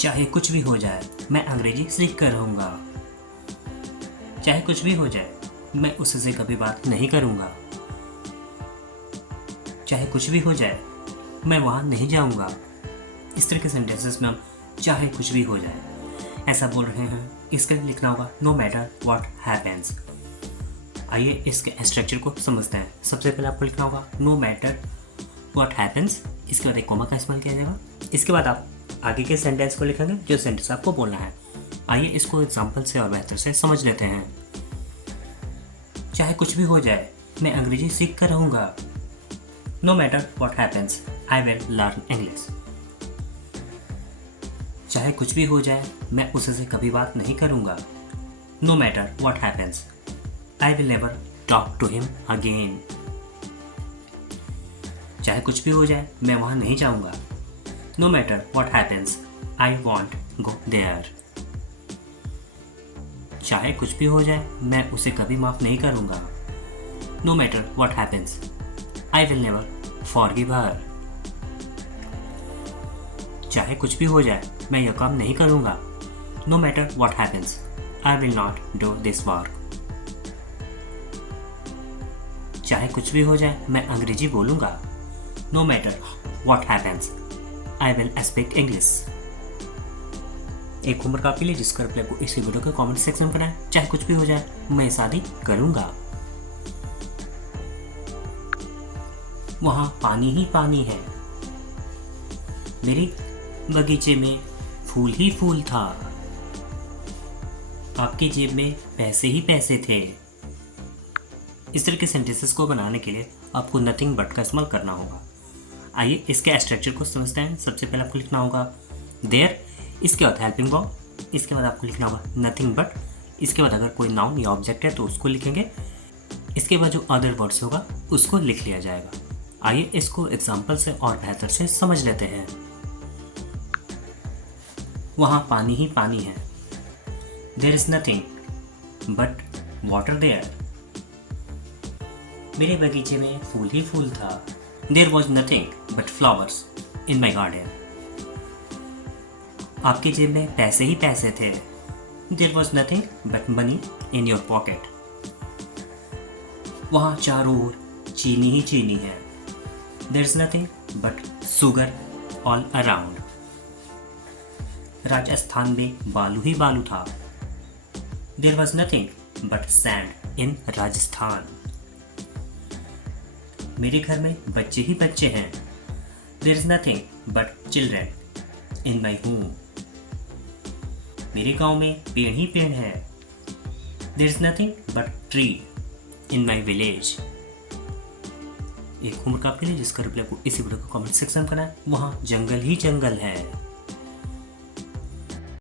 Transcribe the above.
चाहे कुछ भी हो जाए मैं अंग्रेजी सीख कर रहूँगा। चाहे कुछ भी हो जाए मैं उससे कभी बात नहीं करूँगा। चाहे कुछ भी हो जाए मैं वहाँ नहीं जाऊँगा। इस तरह के सेंटेंसेस में हम चाहे कुछ भी हो जाए ऐसा बोल रहे हैं। इसके लिए लिखना होगा नो मैटर व्हाट हैपेंस। आइए इसके स्ट्रक्चर को समझते हैं। सबसे पहले आपको लिखना होगा नो मैटर व्हाट हैपेंस, इसके बाद एक कोमा का इस्तेमाल किया जाएगा। इसके बाद आप आगे के सेंटेंस को लिखेंगे जो सेंटेंस आपको बोलना है। आइए इसको एग्जाम्पल से और बेहतर से समझ लेते हैं। चाहे कुछ भी हो जाए मैं अंग्रेजी सीख कर रहूँगा। No matter what happens I will learn English. चाहे कुछ भी हो जाए मैं उससे कभी बात नहीं करूँगा। No matter what happens I will never talk to him again. चाहे कुछ भी हो जाए मैं वहाँ नहीं जाऊँगा। No matter what happens I won't go there. चाहे कुछ भी हो जाए मैं उसे कभी माफ़ नहीं करूँगा। No matter what happens I will never forgive her. चाहे कुछ भी हो जाए मैं यह काम नहीं करूँगा। No matter what happens I will not do this work. चाहे कुछ भी हो जाए मैं अंग्रेजी बोलूँगा। No matter what happens I will speak English. एक होमवर्क आपके लिए जिसका रिप्लाई को इसी वीडियो के कमेंट सेक्शन में बनाएं। चाहे कुछ भी हो जाए मैं शादी करूँगा। वहाँ पानी ही पानी है। मेरे बगीचे में फूल ही फूल था। आपकी जेब में पैसे ही पैसे थे। इस तरह के सेंटेंसेस को बनाने के लिए आपको नथिंग बट का इस्तेमाल करना होगा। आइए इसके स्ट्रक्चर को समझते हैं। सबसे पहले आपको लिखना होगा देयर, इसके बाद हेल्पिंग वर्ब, इसके बाद आपको लिखना होगा नथिंग बट, इसके बाद अगर कोई नाउन या ऑब्जेक्ट है तो उसको लिखेंगे। इसके बाद जो अदर वर्ड्स होगा उसको लिख लिया जाएगा। आइए इसको एग्जाम्पल से और बेहतर से समझ लेते हैं। वहाँ पानी ही पानी है। There is nothing but water there. मेरे बगीचे में फूल ही फूल था। There was nothing but flowers in my garden. आपकी जेब में पैसे ही पैसे थे। There was nothing but money in your pocket. वहाँ चारों ओर चीनी ही चीनी है। There is nothing but sugar all around. Rajasthan में बालू ही बालू था। There was nothing but sand in Rajasthan. मेरे घर में बच्चे ही बच्चे हैं। There is nothing but children in my home. मेरे गांव में पेड़ ही पेड़ है। There is nothing but tree in my village. एक होमवर्क आपके लिए जिसका रिप्लाई को इसी वीडियो को कमेंट सेक्शन में करना है। वहाँ जंगल ही जंगल है।